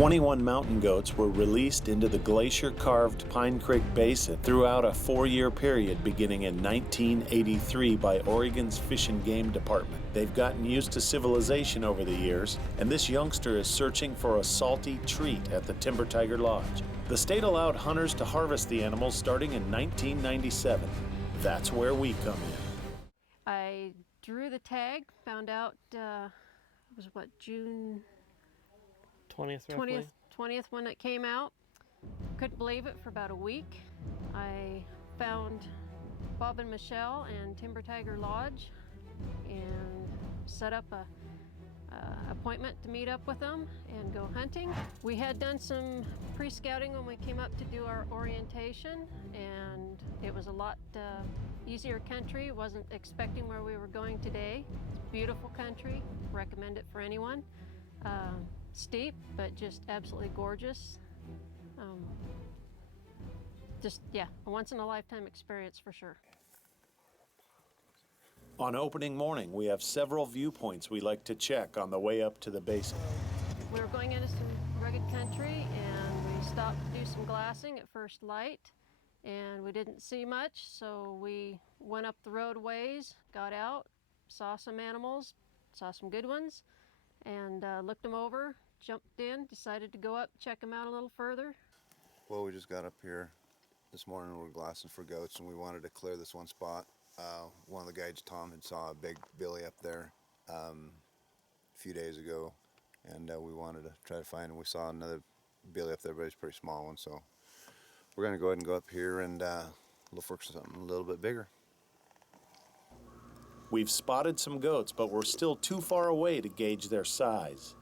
21 mountain goats were released into the glacier-carved Pine Creek Basin throughout a 4-year period beginning in 1983 by Oregon's Fish and Game Department. They've gotten used to civilization over the years, and this youngster is searching for a salty treat at the Timber Tiger Lodge. The state allowed hunters to harvest the animals starting in 1997. That's where we come in. I drew the tag, found out it was what, June 20th when it came out. Couldn't believe it for about a week. I found Bob and Michelle and Timber Tiger Lodge and set up a appointment to meet up with them and go hunting. We had done some pre-scouting when we came up to do our orientation, and it was a lot easier country. Wasn't expecting where we were going today. It's beautiful country, recommend it for anyone. Steep, but just absolutely gorgeous. Yeah, a once-in-a-lifetime experience for sure. On opening morning, we have several viewpoints we like to check on the way up to the basin. We were going into some rugged country, and we stopped to do some glassing at first light, and we didn't see much, so we went up the roadways, got out, saw some animals, saw some good ones, and looked them over, jumped in, decided to go up, check them out a little further. Well, we just got up here this morning. We're glassing for goats, and we wanted to clear this one spot. One of the guides, Tom, had saw a big billy up there a few days ago, and we wanted to try to find him. We saw another billy up there, but it's a pretty small one, so we're going to go ahead and go up here and look for something a little bit bigger. We've spotted some goats, but we're still too far away to gauge their size.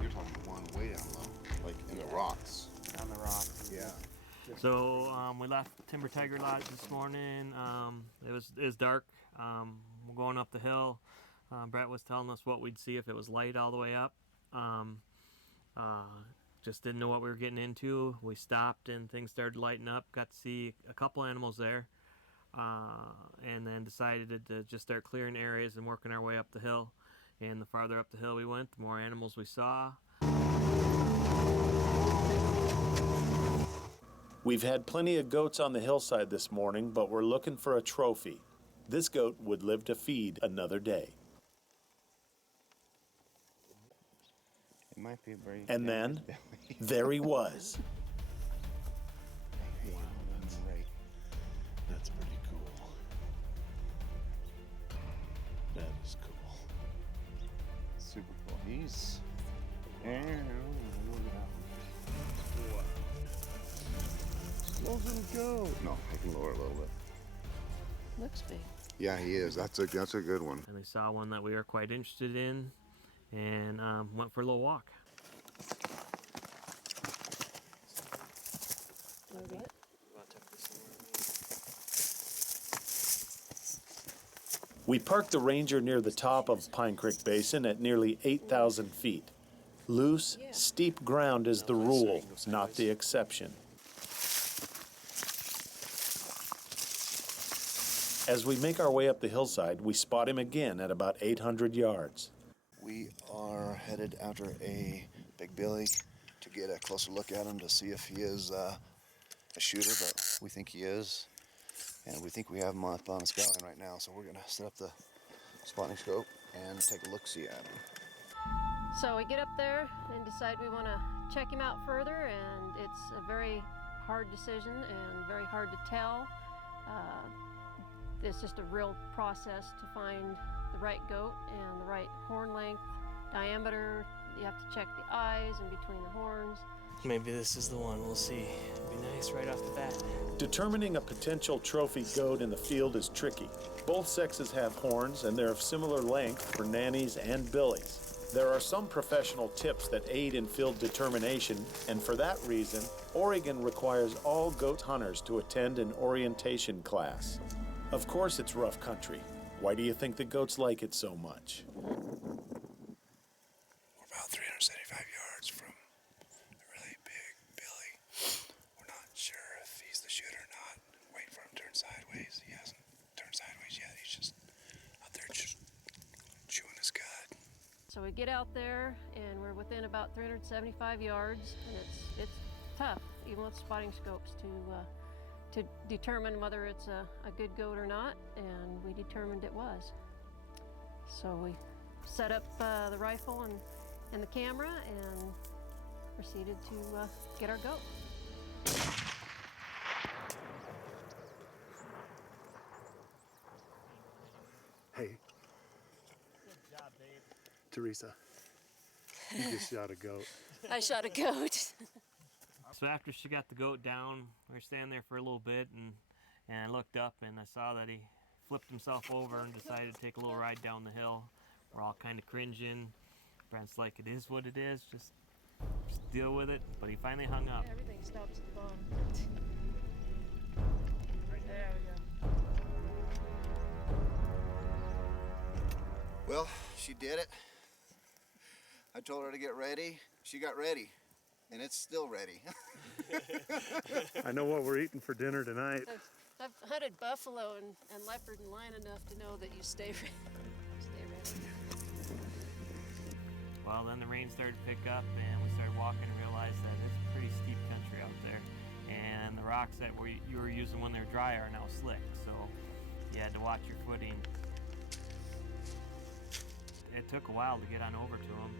You're talking one way down low, like in the rocks. On the rocks. Yeah. So we left Timber Tiger Lodge this morning. It was dark. We're going up the hill. Brett was telling us what we'd see if it was light all the way up. Just didn't know what we were getting into. We stopped and things started lighting up. Got to see a couple animals there, and then decided to just start clearing areas and working our way up the hill. And the farther up the hill we went, the more animals we saw. We've had plenty of goats on the hillside this morning, but we're looking for a trophy. This goat would live to feed another day. It might be a breed. And then, there he was. Wow, that's right. That's pretty cool. That is cool. Super cool. He's... Slow him go. No, I can lower it a little bit. Looks big. Yeah, he is. That's a good one. And we saw one that we were quite interested in, and went for a little walk. We parked the Ranger near the top of Pine Creek Basin at nearly 8,000 feet. Loose, steep ground is the rule, not the exception. As we make our way up the hillside, we spot him again at about 800 yards. We are headed after a big billy to get a closer look at him to see if he is a shooter, but we think he is. And we think we have him up on a scout line right now, so we're going to set up the spotting scope and take a look-see at him. So we get up there and decide we want to check him out further, and it's a very hard decision and very hard to tell. It's just a real process to find the right goat and the right horn length, diameter. You have to check the eyes and between the horns. Maybe this is the one. We'll see. It'd be nice right off the bat. Determining a potential trophy goat in the field is tricky. Both sexes have horns, and they're of similar length for nannies and billies. There are some professional tips that aid in field determination, and for that reason, Oregon requires all goat hunters to attend an orientation class. Of course it's rough country. Why do you think the goats like it so much? We're about 375 yards So we get out there and we're within about 375 yards, and it's tough, even with spotting scopes, to determine whether it's a good goat or not, and we determined it was. So we set up the rifle and the camera and proceeded to get our goat. Hey, Good job, babe. Teresa, you just shot a goat. I shot a goat. So after she got the goat down, we were standing there for a little bit, and I looked up and I saw that he flipped himself over and decided to take a little ride down the hill. We're all kind of cringing. Brent's like, it is what it is, just deal with it. But he finally hung up. Everything stops at the bottom. There we go. Well, she did it. I told her to get ready. She got ready, and it's still ready. I know what we're eating for dinner tonight. I've hunted buffalo and leopard and lion enough to know that you stay ready. Stay ready. Well, then the rain started to pick up, and we started walking and realized that it's pretty steep country out there. And the rocks that you were using when they're dry are now slick, so you had to watch your footing. It took a while to get on over to him,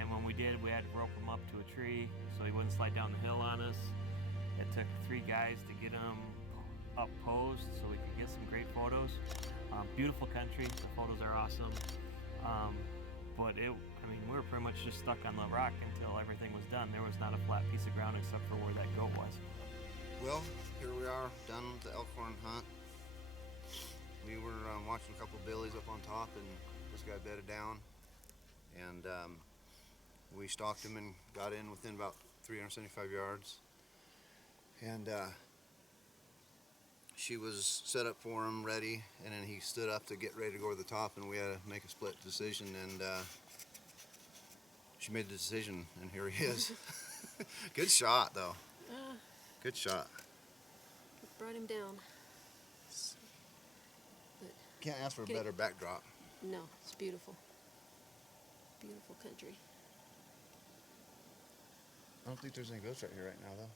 and when we did, we had to rope him up to a tree so he wouldn't slide down the hill on us. It took 3 guys to get him up posed so we could get some great photos. Beautiful country, the photos are awesome. But we were pretty much just stuck on the rock until everything was done. There was not a flat piece of ground except for where that goat was. Well, here we are, done with the elkhorn hunt. We were watching a couple of billies up on top, and this guy bedded down. And we stalked him and got in within about 375 yards. And she was set up for him, ready, and then he stood up to get ready to go to the top, and we had to make a split decision, and she made the decision, and here he is. Good shot, though. Good shot. Brought him down. Can't ask for a better backdrop. No, it's beautiful. Beautiful country. I don't think there's any goats right here right now, though.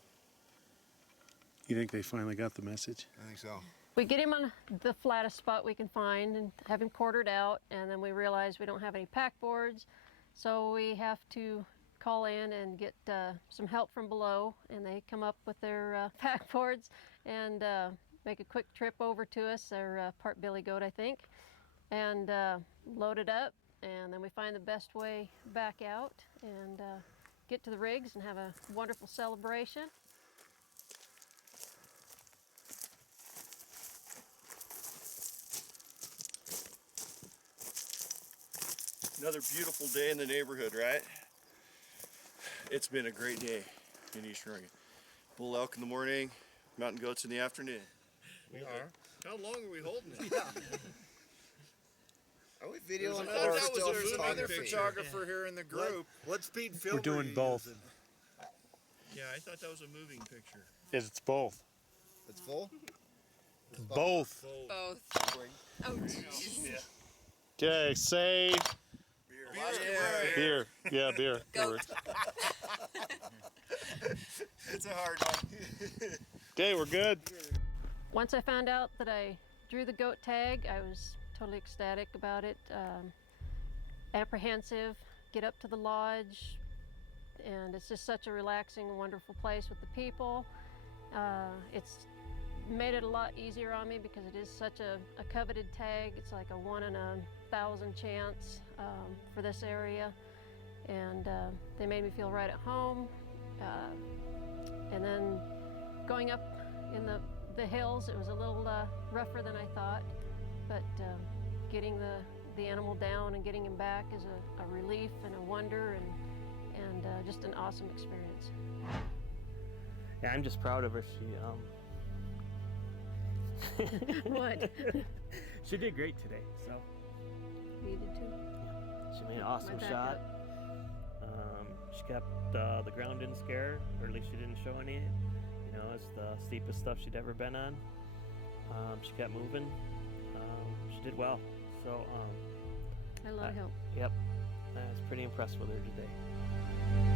You think they finally got the message? I think so. We get him on the flattest spot we can find and have him quartered out, and then we realize we don't have any pack boards, so we have to call in and get some help from below, and they come up with their pack boards and make a quick trip over to us. They're part billy goat, I think, and load it up, and then we find the best way back out and get to the rigs and have a wonderful celebration. Another beautiful day in the neighborhood, right? It's been a great day in Eastern Oregon. Bull elk in the morning, mountain goats in the afternoon. We are. How long are we holding it? Are we videoing I or thought still there was another photography? photographer here in the group. What speed film We're doing both. Yeah, I thought that was a moving picture. It's both. It's full? Both. Both. Oh, jeez. Okay, say beer. Yeah, beer. Goat. It's a hard one. Okay, we're good. Once I found out that I drew the goat tag, I was totally ecstatic about it. Apprehensive, get up to the lodge, and it's just such a relaxing, wonderful place with the people. It's made it a lot easier on me because it is such a coveted tag. It's like a 1 in 1,000 chance for this area, and they made me feel right at home. And then going up in the hills, it was a little rougher than I thought, but getting the animal down and getting him back is a relief and a wonder, and just an awesome experience. Yeah, I'm just proud of her. What? She did great today, so. You did too. She made an awesome My shot. backup. She kept the ground didn't scare her, or at least she didn't show any. You know, it's the steepest stuff she'd ever been on. She kept moving. She did well. So. A lot of help. Yep. I was pretty impressed with her today.